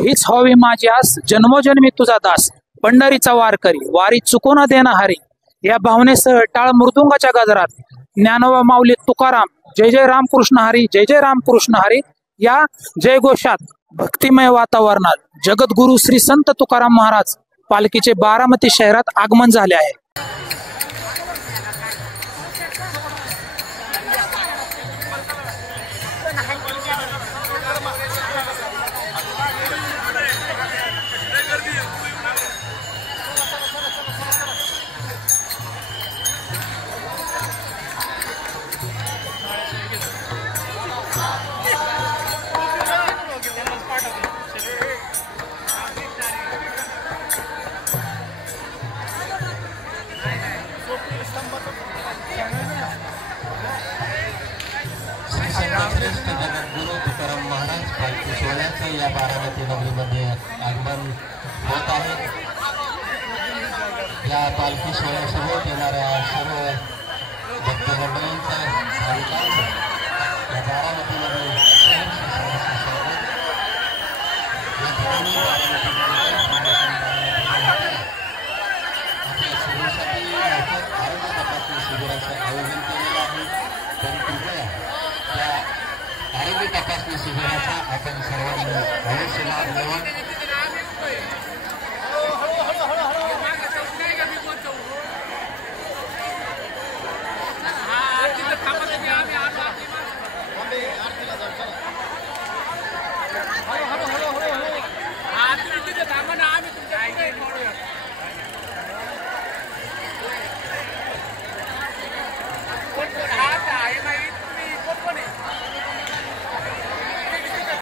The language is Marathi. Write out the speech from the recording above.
हीच हवी माझी आस, जन्मोजन्मी तुझा दास, पंढरीचा वारकरी, वारी चुकू न देणारी. या भावनेसह टाळ मृदुंगाच्या गजरात ज्ञानोबा माऊली तुकाराम, जय जय रामकृष्ण हरी, जय जय रामकृष्ण हरी या जयघोषात भक्तिमय वातावरणात जगद्गुरु श्री संत तुकाराम महाराज पालखीचे बारामती शहरात आगमन झाले आहे. जगद्गुरु तुकाराम महाराज पालखी सोहळ्याचे या बारामती नगरीमध्ये आगमन होत आहे. या पालखी सोहळ्यासोबत येणाऱ्या सर्व भक्तमंडळींचं भाविकांचं या बारामतीमध्ये आपल्या सोयीसाठी आरोग्य तपासणी शिबिराचं आयोजन केलेलं आहे. तर कृपया त्या आरोग्य तपासणी शिबिराचा आपण सर्वांनी अवश्य लाभ घ्यावा.